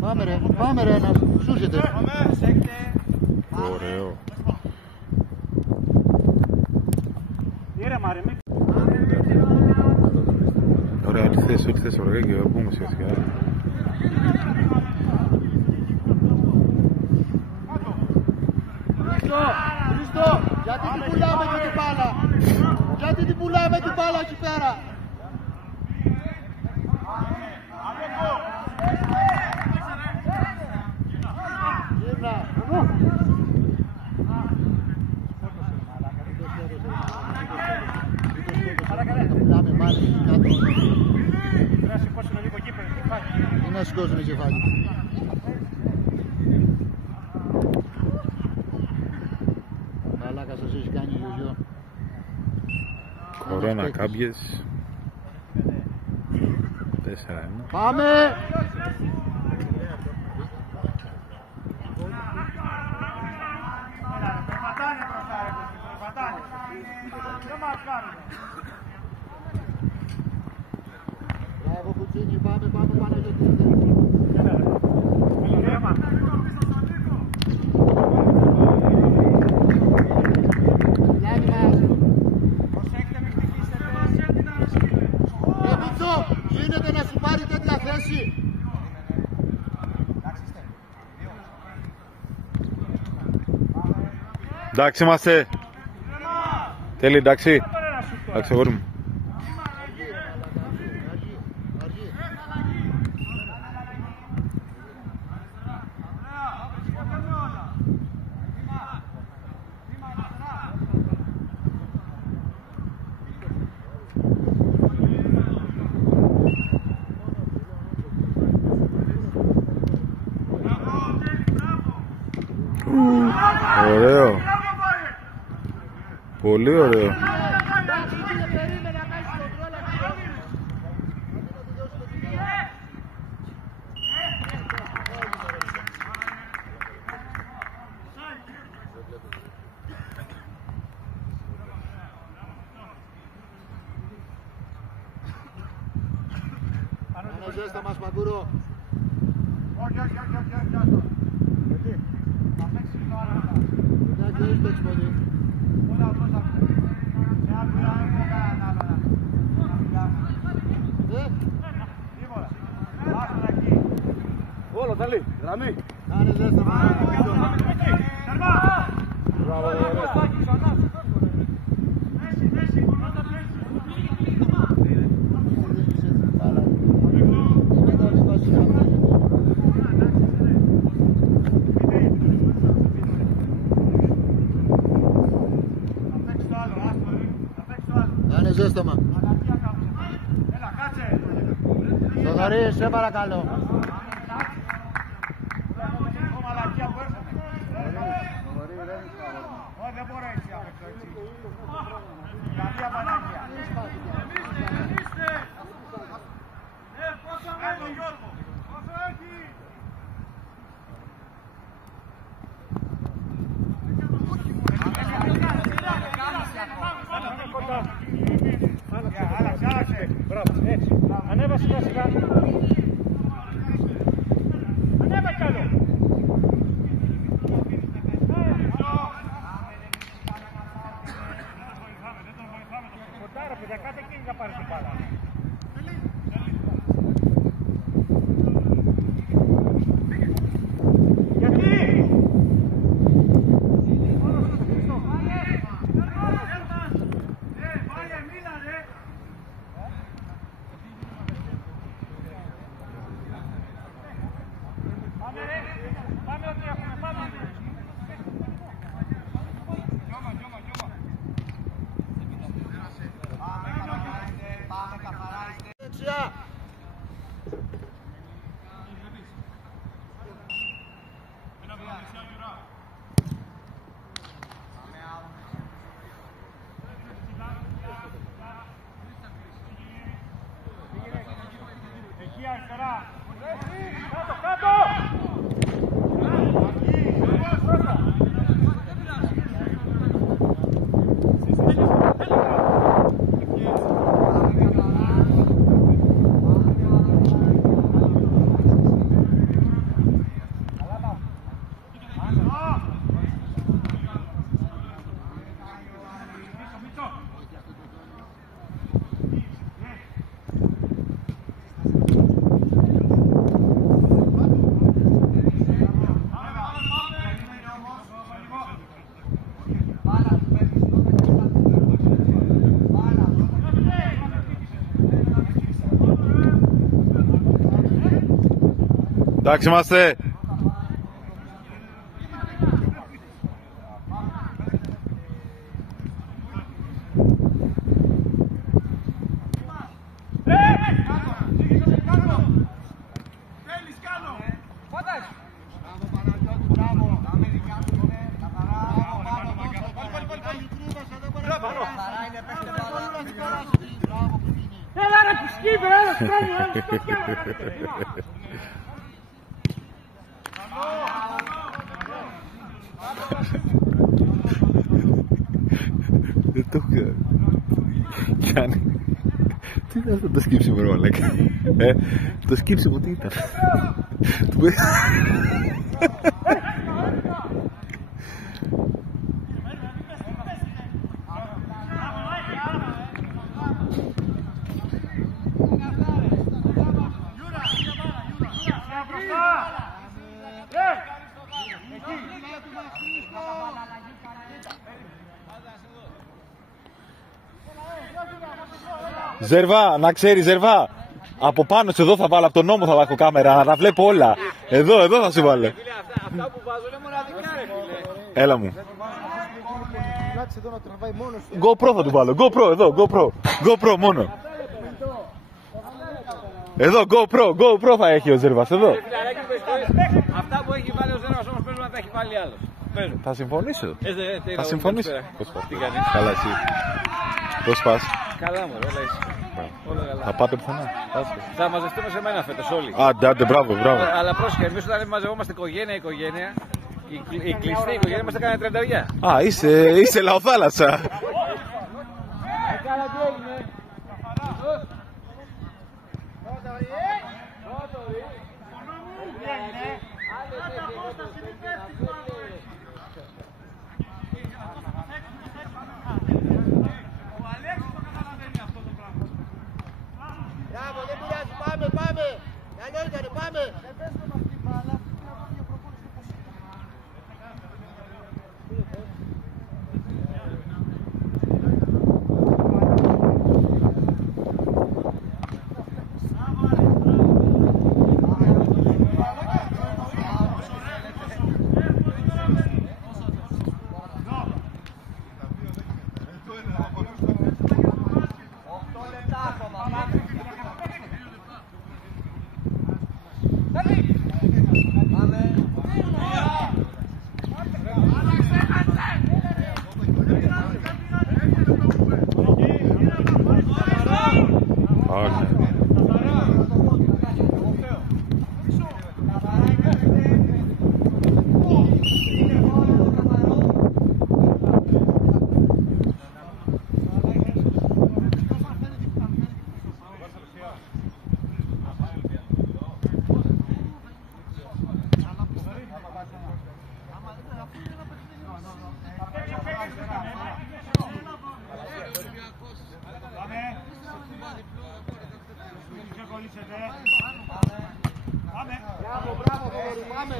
Πάμε ρε, να σου έρχεται. Ωραίο. Ωραία, ό,τι θες ωραία και πούμε σιγά σιγά. Χριστό, γιατί την πουλάμε και την μπάλα. Γιατί την πουλάμε την μπάλα εκεί πέρα. Γύρνα. Πουλάμε μπάλα εκεί κάτω. Είναι να σηκώσουμε κεφάλι. Μαλάκα σας έχει κάνει γιογιό. Κορώνα κάμπιες. 4-1. Πάμε! Μπράβο Κουτσίνη, πάμε Παναγιώτη. Γίνεται να σου πάρει τέτοια θέση. Εντάξει είμαστε. Τέλει, εντάξει. Εντάξει, αγόρι μου. Ωραίο. Πολύ ωραίο. Άνε ζέστα μας Παγκούρο. Όχι. Γιατί? Θα παίξει το άλλο. Εντάξει, δεν παίξει πολύ. Όλο, καλή, γραμμή. Άνε ζέστα μας. Μπράβο, Άνε ζέσταμα. Θοδωρή, σε παρακαλώ. Ανέβα σιγά σιγά. Ανέβα κι άλλο. Κοντάρα παιδιά, κάτε εκείνη να πάρει την μπάλα. Πάμε ότι έχουμε, πάμε. Δεξιά. Εκεί αριστερά. Κάτω, κάτω. Εντάξει είμαστε. Έλα ρε που σκύβε, έλα στρώνει, έλα στρώνει. Δεν το έχω. Γιάννη, τι ήταν αυτό το σκύψιμο ρε μαλάκα? Το σκύψιμο τι ήταν? Ζερβά, να ξέρει Ζερβά. Από πάνω σε εδώ θα βάλω, από τον νόμο θα έχω κάμερα, να βλέπω όλα. Εδώ θα σε βάλω. Αυτά που βάζω είναι μοναδικά ρε φίλε. Έλα μου. GoPro θα του βάλω, GoPro εδώ, GoPro μόνο. Εδώ GoPro θα έχει ο Ζερβάς, εδώ. Αυτά που έχει βάλει ο Ζέρβας όμως παίζουν να τα έχει βάλει άλλος. Θα συμφωνήσω. Θα Θα συμφωνήσω. Τι Πώς κάνεις? Καλά εσύ. Πώς πας? Καλά μου, όλα είσαι. Όλα καλά. Θα πάτε πουθενά? Θα μαζευτούμε σε μένα φέτος όλοι. Άντε, μπράβο. Αλλά πρόσεχε, εμείς όταν μαζευόμαστε οικογένεια, η κλειστή οικογένεια μας έκανε 30. Α, είσαι λαοθάλασσα. Μπράβο, δεν πειράζει, πάμε. Καλό ήταν, πάμε.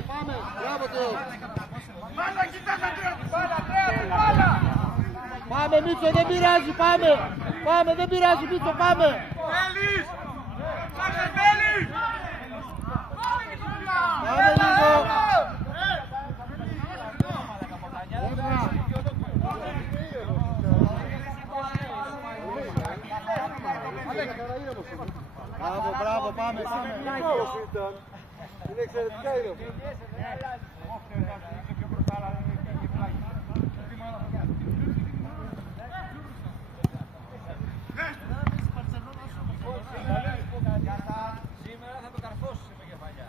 Πάμε. Μπράβο του. Πάμε Μίτσο, δεν πειράζει, πάμε, δεν πειράζει Μίτσο, πάμε. Πάμε λίγο. Μπράβο, πάμε. Είναι εξαιρετικά ήρεμο. Σήμερα θα το καρφώσεις με κεφαλιά.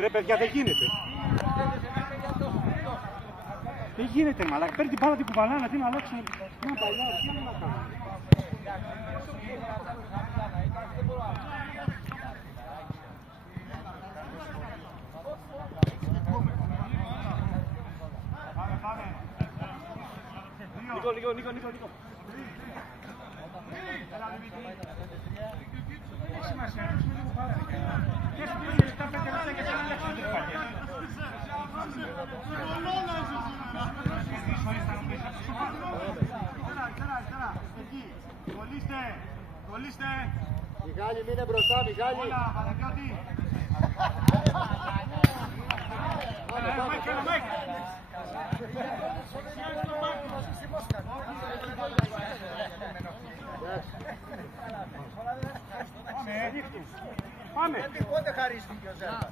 Ρε παιδιά, δεν γίνεται. Δεν γίνεται μαλάκα, παίρνει την μπάλα την κουβαλάνα, τι να αλλάξουν. Να παλιά, τι να κάνουν. Νίκο. Μιχάλη, μείνε μπροστά, Μιχάλη. Όλα, Παναγιώτη. Πάμε. Πότε χαρίστηκε ο Ζέρβας.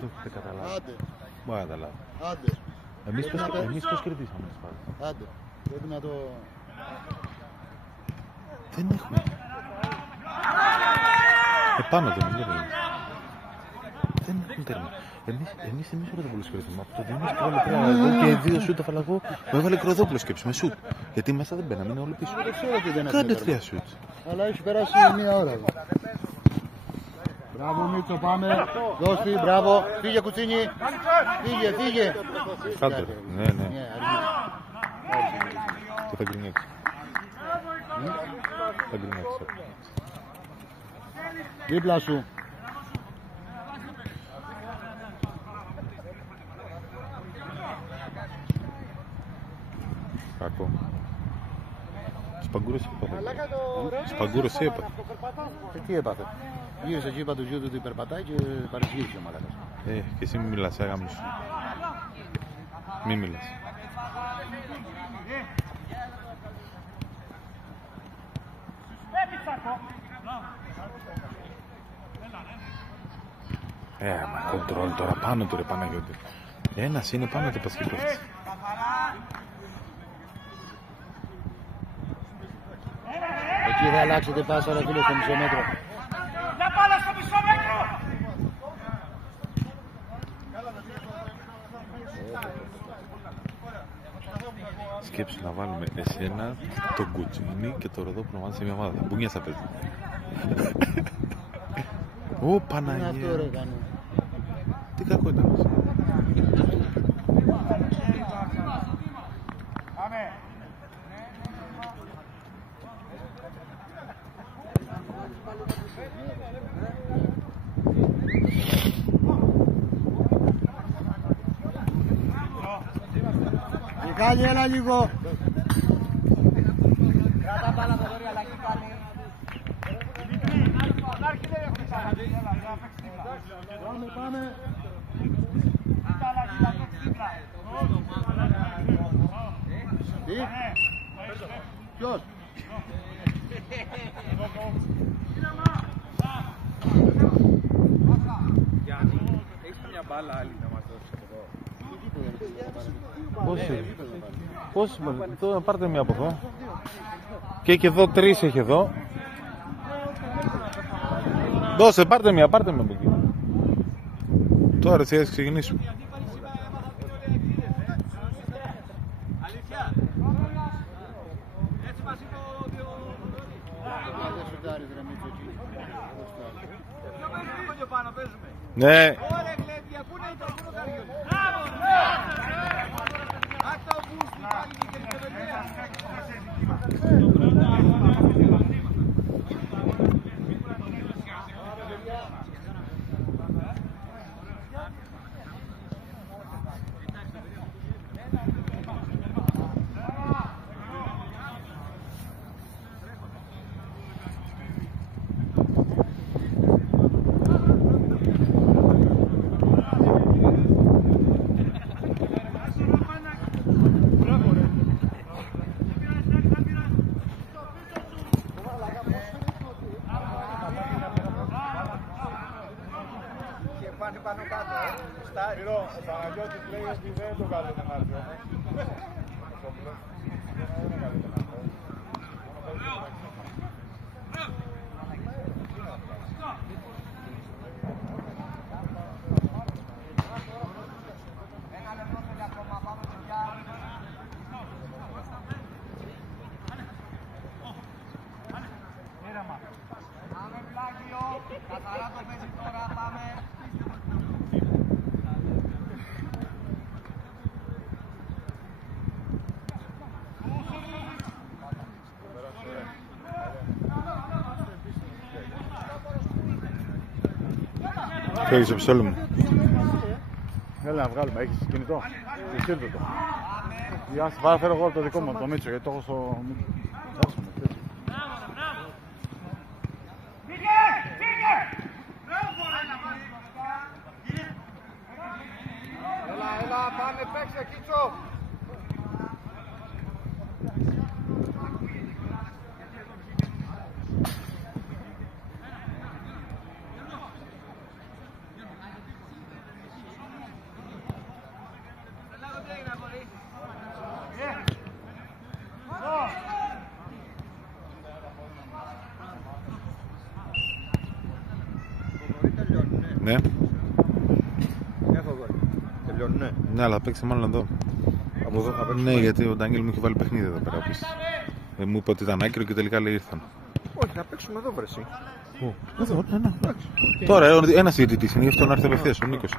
Το έχετε καταλάβει. Άντε, Μπορεί να καταλάβει. άντε, Εμείς πώς κερδίσαμε τις φάσεις. άντε. Πρέπει να το... Δεν έχουμε. Επάνω το μιλάμε. Δεν έχουν τέρμα. Εμείς όλα τα πολλές κερδίσαμε. Από το Διονύση που έβαλε εγώ και 2 σούτ έφαλα εγώ, μου έβαλε Κροδόπουλο σκέψη με σούτ. Γιατί μέσα δεν μπαίναμε, είναι όλοι πίσω. Δεν ξέρω τι δεν Κάντε έφερε. 3 σούτ. Αλλά έχει περάσει μία ώρα. Μπράβο Μίτσο, πάμε. Δώστη, μπράβο. Φύγε Κουτσίνη. Φύγε. Κάτω. Ναι. Ναι, αργεί. Και θα γκρινιάξει. Θα γκρινιάξει. Δίπλα σου. Κακό. Σπαγκούρος έπαθε. Σπαγκούρος έπαθε. Τι έπαθε. Γύρισε εκεί, είπα του γιου του ότι περπατάει και παρεξηγήθηκε ο μαλάκας. Και εσύ μη μιλάς, άγαμος σου. Μη μιλάς. Μα κοντρόλ τώρα πάνω του ρε Παναγιώτη. Ένας είναι πάνω του πας και πέφτεις. Εκεί θα αλλάξετε πάσα ρε φίλε στο μισό μέτρο. Για πάλα στο μισό μέτρο! Σκέψου να βάλουμε εσένα, τον Κουτσίνη και το Ροδόπουλο μαζί σε μια ομάδα. Μπουνιάς θα παίζει. Ω Τι είναι Παναγία. αυτό ρε κάνω. Τι κακό ήταν αυτό. Πάμε. Κάνει έλα λίγο. Κράτα μπάλα το δωρή, αλλαγή κάνει. Αρχή δεν έχουμε ξαναδεί, έλα, για να παίξει δίπλα. Πάμε. Κοίτα αλλαγή, να παίξει δίπλα. Τι. Ποιος. Γιάννη, έχεις μια μπάλα άλλη να μας δώσεις από εδώ. Πώς, τώρα πάρτε μία από εδώ. Και έχει εδώ 3 έχει εδώ. Δώσε, πάρτε μία από εκεί. Τώρα έτσι θα ξεκινήσουμε. Αλήθεια. Έτσι μας είπε ο Δεν σουτάρεις ρε Μίτσο εκεί. Ποιο παίζουμε πιο πάνω, παίζουμε. Ναι. Ωραία γλέντια, πού είναι το πού είναι το Μπράβο! Άκτα ο Μπούστη, πάλι και την κεβεντία. Πάνε πάνω κάτω, στάρι. Ο Παναγιώτης λέει ότι δεν το καλύτερο να έρθει όμως. Πάμε πλάγιο, καθαρά το παίζει τώρα, πάμε. Φεύγεις από πιστόλι μου. Έλα να βγάλουμε, έχεις κινητό. Σύρτο το. Βάλα φέρω εγώ το δικό μου, το Μίτσο, γιατί το έχω στο... Έλα, πάμε, παίξε, Κίτσο. Ναι. Τελειώνουνε. Ναι, αλλά παίξε μάλλον εδώ. Από εδώ θα παίξουμε. Ναι, γιατί ο Ντάγγελ μου είχε βάλει παιχνίδι εδώ πέρα πίσω. Μου είπε ότι ήταν άκυρο και τελικά λέει ήρθαν. Όχι, θα παίξουμε εδώ βρεσί. Εδώ, ναι. Τώρα ένας διαιτητής είναι, γι' αυτό να έρθει απευθείας ο Νίκος.